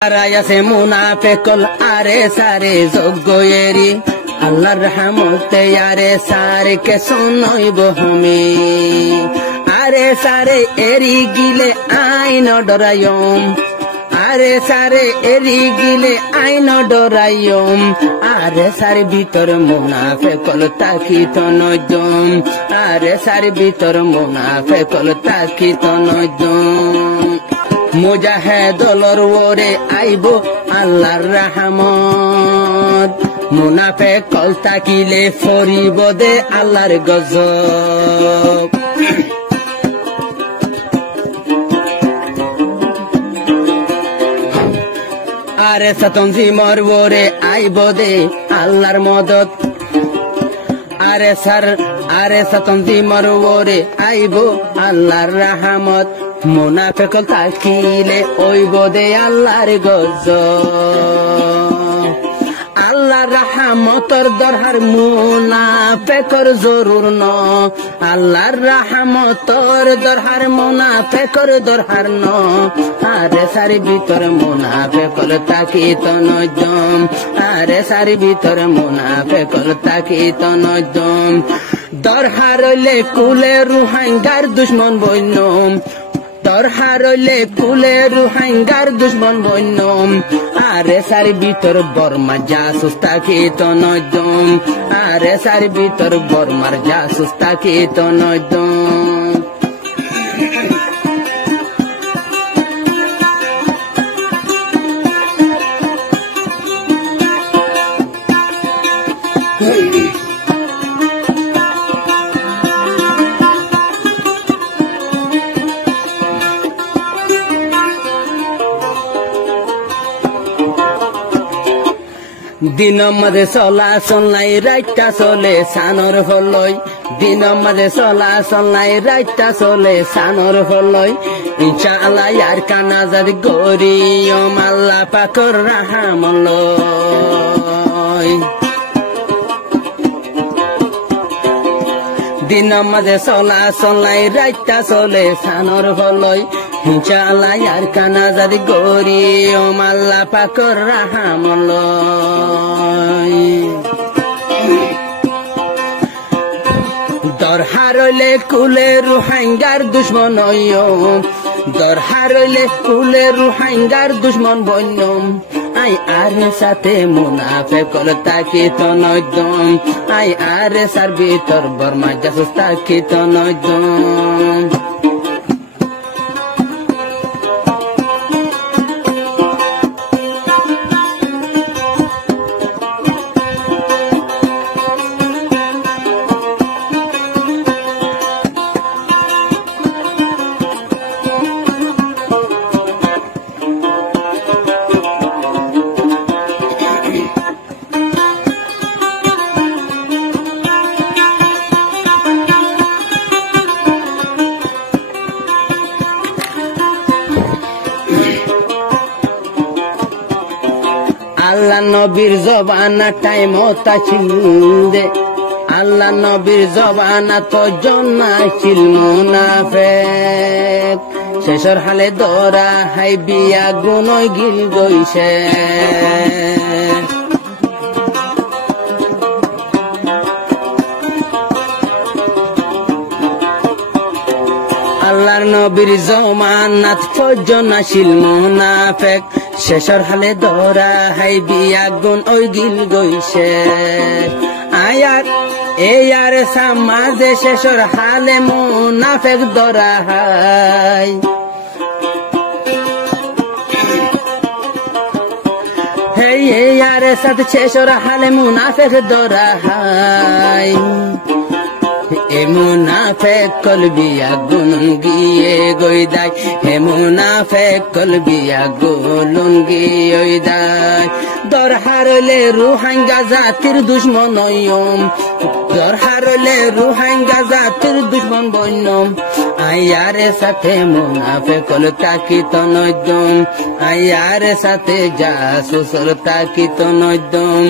আছে মুনাফেকল আরে সারে যোগ্য এরি আল্লাহর রহমতে আরে সারে কে শুনইব হমি আরে সারে এরি গিলে আইন ডরায়ম আরে সারে এরি গিলে আইন ডরায়ম আরে সারে ভিতর মুনাফেকল তাকিত নজম আরে সারে ভিতর মুনাফেকল তাকিত নজম মুজাহিদুল ওরে আইব আল্লাহর রহমত মুনাফিকল তাকিলে ফরিব দে আল্লাহর গজব আরে সতনজিমর ওরে আইব দে আল্লাহর মদত আরে সতনজিমর ওরে আইব আল্লাহর রহমত মুনাফিকল তাকিলে ওইব দে আল্লাহর গজব আল্লাহর রহমতর দরহার মুনাফিকর জরুর ন আল্লাহর রহমতর দরহার মুনাফিকর দরহার ন আরে সারি ভিতর মুনাফিকল তাকিত নজম আরে সারি ভিতর মুনাফিকল তাকিত নজম দরহার হইলে কুলে রুহাঙ্গার দুশ্মন বইনম দরহার হইলে কুলে রুহাঙ্গার দুশ্মন বইনম আরে সারি ভিতর বর্মা জাসুস তাকিত নজম আরে সারি ভিতর বর্মার জাসুস তাকিত নজম দিন মাঝে চলাচল নাই রাইটা চলে সানর হলই দিন মাঝে চলাচল নাই রাইটা চলে সানর হলই ইনশাআল্লাহ আর কানা জাদ গরিয়ম আল্লাহ পাকর রাহমলই দিন মাঝে চলাচল নাই রাইটা চলে সানর হলই ইনশাআল্লাহ আর কানা জাদ গরিয়ম আল্লাহ পাকর রাহমলই দরহার হইলে কুলে রুহাঙ্গার দুশ্মন হইয়ম দরহার হইলে কুলে রুহাঙ্গার দুশ্মন বইনম আই আরে সাথে মুনাফিকল তাকিত নজম আই আরে সার ভিতর বর্মা জাসুস তাকিত নজম আল্লাহ নবীর জবানা টাইম তা ছিন্দে আল্লাহ নবীর জবানা তো জন্মাইছিল মুনাফিক শেষর হালে দরা হাই বিয়া গুনই গিল গইছে আল্লাহর নবীর জমানাত পর্যন্ত ছিল মুনাফিক শেষর হালে দরা হাই বিয়া গুন ওই গিল গইছে আয়ার এয়ার সমাজে শেষর হালে মুনাফিক দরা হাই হে এয়ার সাথে শেষর হালে মুনাফিক দরা হাই হে মুনাফিক কলবিয়া গুন গিয়ে গইদাই হে মুনাফিক কলবিয়া গুন গিয়ে গইদাই দরহার হইলে রুহাঙ্গা জাতির দুশ্মন হইয়ম দরহার হইলে রুহাঙ্গা জাতির দুশ্মন বইনম আয়ারে সাথে মুনাফিকল তাকিত নজম আয়ারে সাথে জাসুস তাকিত নজম